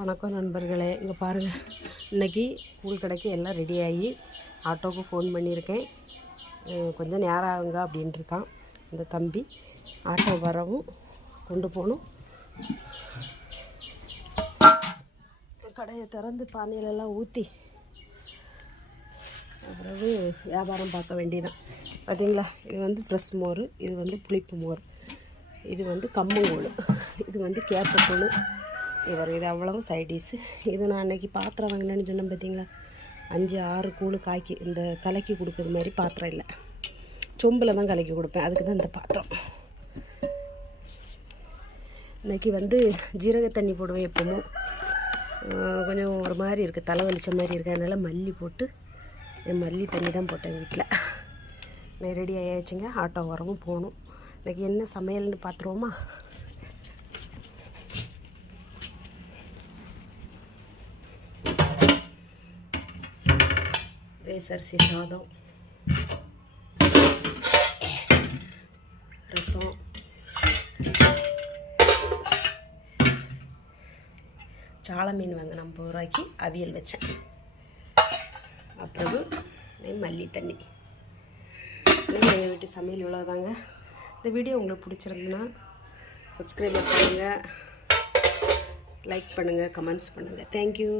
வணக்கம் நண்பர்களே, இங்கே பாருங்கள். இன்றைக்கி ஸ்கூல் கடைக்கு எல்லாம் ரெடி ஆகி ஆட்டோவுக்கு ஃபோன் பண்ணியிருக்கேன். கொஞ்சம் நேரம் ஆகுங்க அப்படின்ட்டு இருக்கான் இந்த தம்பி. ஆட்டோ வரவும் கொண்டு போகணும். கடையை திறந்து பானையிலெல்லாம் ஊற்றி பிறகு வியாபாரம் பார்க்க வேண்டியதான். பார்த்திங்களா, இது வந்து ஃப்ரெஷ் மோர், இது வந்து புளிப்பு மோர், இது வந்து கம்மங்கூழ், இது வந்து கேப்பக்கூழ். இவர் இது அவ்வளவு சைடிஷு. இது நான் அன்றைக்கி பாத்திரம் வாங்கினேன்னு சொன்னேன் பார்த்திங்களா, 5-6 கூழ் காய்க்கி இந்த கலக்கி கொடுக்குறது மாதிரி பாத்திரம் இல்லை, சொம்பில் தான் கலக்கி கொடுப்பேன். அதுக்கு தான் இந்த பாத்திரம். இன்றைக்கி வந்து ஜீரக தண்ணி போடுவேன். எப்பவும் கொஞ்சம் ஒரு மாதிரி இருக்குது, தலை வலிச்ச மாதிரி இருக்குது. அதனால் மல்லி போட்டு மல்லி தண்ணி தான் போட்டேன் வீட்டில். நான் ரெடி ஆகியாச்சுங்க. ஆட்டோ வரவும் போகணும். இன்றைக்கி என்ன சமையல்னு பார்த்துருவோமா? ரேசரிசி சாதம், ரசம், சால மீன் வாங்கினேன் 50 ரூபாய்க்கு, அவியல் வச்சேன். அப்புறம் மல்லி தண்ணி. எங்கள் வீட்டு சமையல் இவ்வளோதாங்க. இந்த வீடியோ உங்களுக்கு பிடிச்சிருந்துன்னா சப்ஸ்கிரைப் பண்ணுங்கள், லைக் பண்ணுங்கள், கமெண்ட்ஸ் பண்ணுங்கள். தேங்க்யூ.